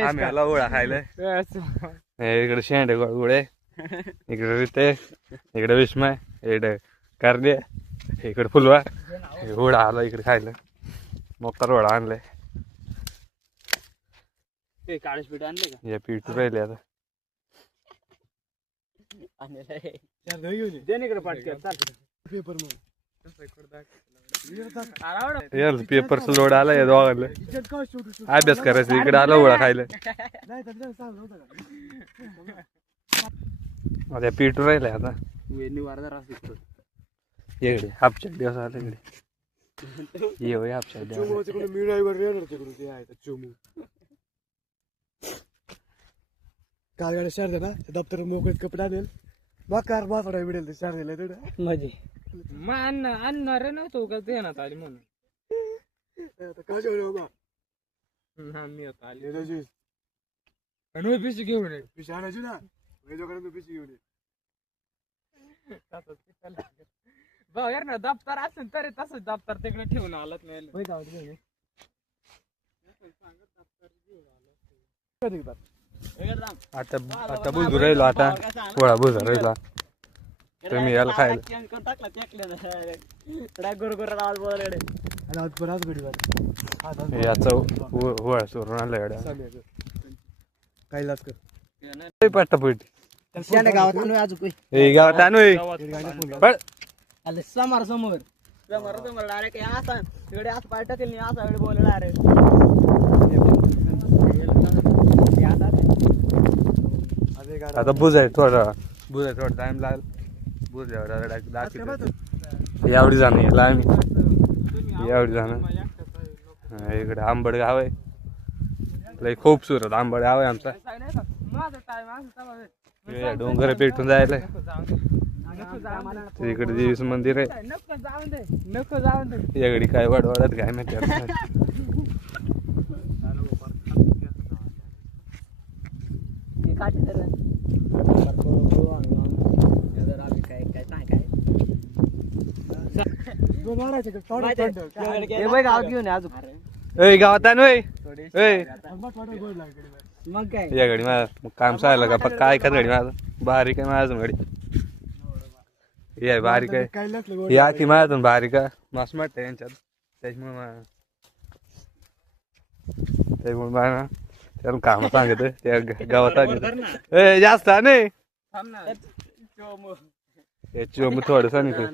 आम्ही आला ओळा खायला इकडे शेंडे गोळे इकडे रिते इकडे विस्मय इकडे कारले इकडे फुलवा ओढा आला इकडे खायला मोकार ओढा आणलाय काळीच पीठ आणले का हे पीठ राहिले आता पेपर लोड आला या दोघांना अभ्यास करायचा इकडे आला ओळा खायला आता पीठ राहिलंय आता इकडे हापच्या दिवस आला इकडे ये हापच्या काल गाडी शार ना दप्तर मोकळीत कपडे आणेल मग कार माथाडा मिळेल ते शार दिला तेवढं म्हणजे मग आणणार नव्हतो का ते ना आली म्हणून काय जेवढं मी आता आली आणि पिशी घेऊन ये पिशी आणायची ना वेगळ्याकडे पिशी घेऊन ये भाऊ यार ना दप्तर असेल तरी तसंच दप्तर तिकडे ठेवून आलंच नाही आता आता बुजू राहिलो आता पोळा बुजा राहिला तुम्ही याला खायला याचा होळा चोरून आणला गाड्या काय लाच कर पट्टा पीठ गावात गावात आणू समोर समोर समोर समोर डायरेक्ट असा तिकडे असं पाय टाकेल असा वेळ बोलला डायरेक्ट आता बुजाय थोडा टाइम लागेल बुजल्यावर एवढी जाणं याला आम्ही एवढी जाणं इकडे आंबड गाव आहे लय खूपसूरत आंबड गाव आहे आमचा डोंगर पेटून जायला इकडे देवीचं मंदिर आहे याकडे काय वाढत काय माहिती गावात मग काय या गाडी माझं काम सांगायला का पक्का ऐकत गाडी माझं बारीक आहे माझं गाडी या बारीक आहे या ती माझ्यातून बारीक आहे मास वाटतं यांच्यात त्याच्यामुळे मला त्याला काम सांगत त्या गावात जास्त नाही थोडस नाही